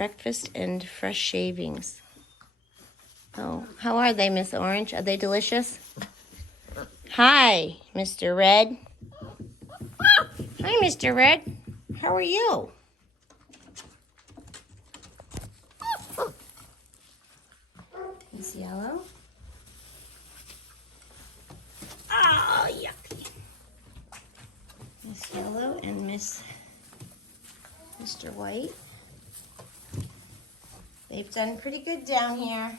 breakfast and fresh shavings. Oh, how are they, Miss Orange? Are they delicious? Hi, Mr. Red. Hi, Mr. Red. How are you? Miss Yellow. Oh, yucky. Miss Yellow and Mr. White. They've done pretty good down here.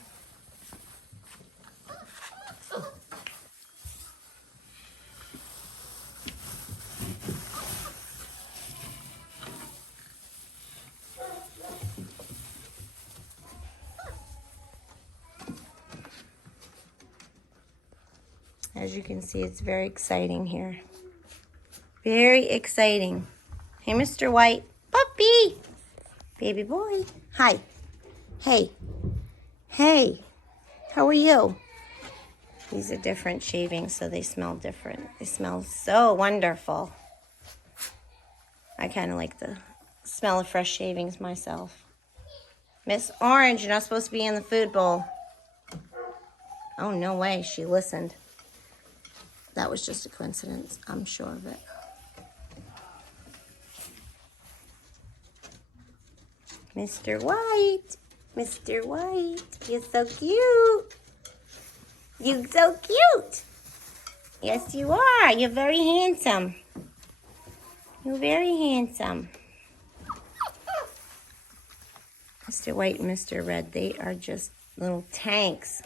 As you can see, it's very exciting here. Very exciting. Hey, Mr. White. Puppy. Baby boy. Hi. Hey. Hey. How are you? These are different shavings, so they smell different. They smell so wonderful. I kind of like the smell of fresh shavings myself. Miss Orange, you're not supposed to be in the food bowl. Oh, no way. She listened. That was just a coincidence. I'm sure of it. Mr. White. Mr. White. You're so cute. You're so cute. Yes, you are. You're very handsome. You're very handsome. Mr. White and Mr. Red, they are just little tanks.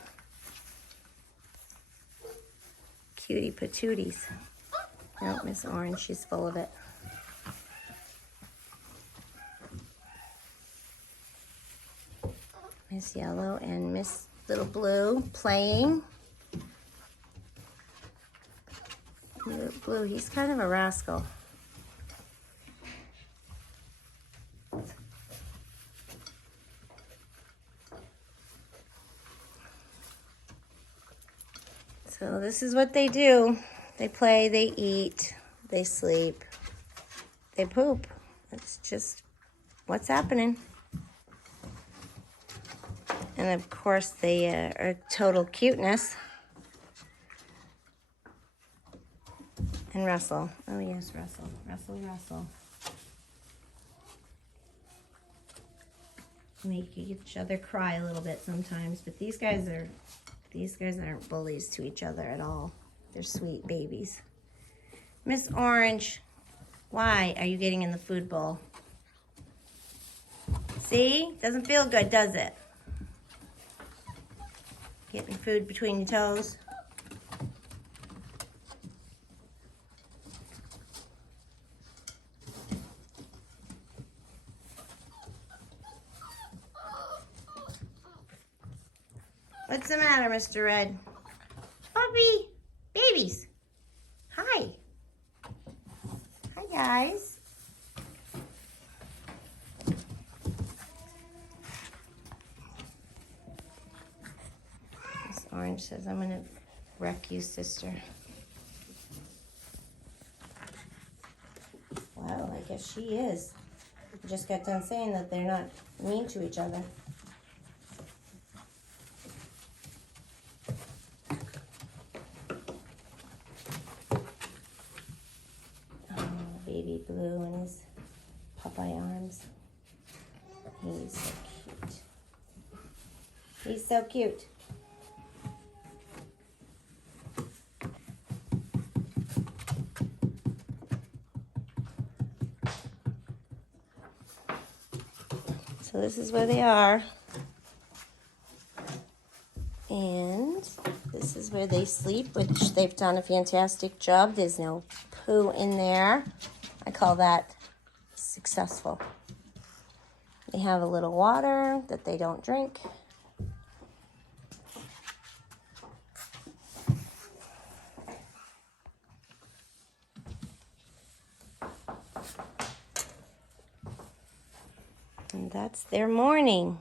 Cutie patooties. Oh, Miss Orange, she's full of it. Miss Yellow and Miss Little Blue playing. Little Blue, he's kind of a rascal. So this is what they do. They play, they eat, they sleep, they poop. That's just what's happening. And of course, they are total cuteness. And wrestle. Oh yes, wrestle, wrestle, wrestle. Make each other cry a little bit sometimes, but these guys aren't bullies to each other at all. They're sweet babies. Miss Orange, why are you getting in the food bowl? See? Doesn't feel good, does it? Getting food between your toes. What's the matter, Mr. Red? Puppy, babies. Hi. Hi, guys. Miss Orange says, I'm gonna wreck you, sister. Wow, I guess she is. I just got done saying that they're not mean to each other. Baby Blue in his Popeye arms. He's so cute. He's so cute. So this is where they are. And this is where they sleep, which they've done a fantastic job. There's no poo in there. I call that successful. They have a little water that they don't drink. And that's their morning.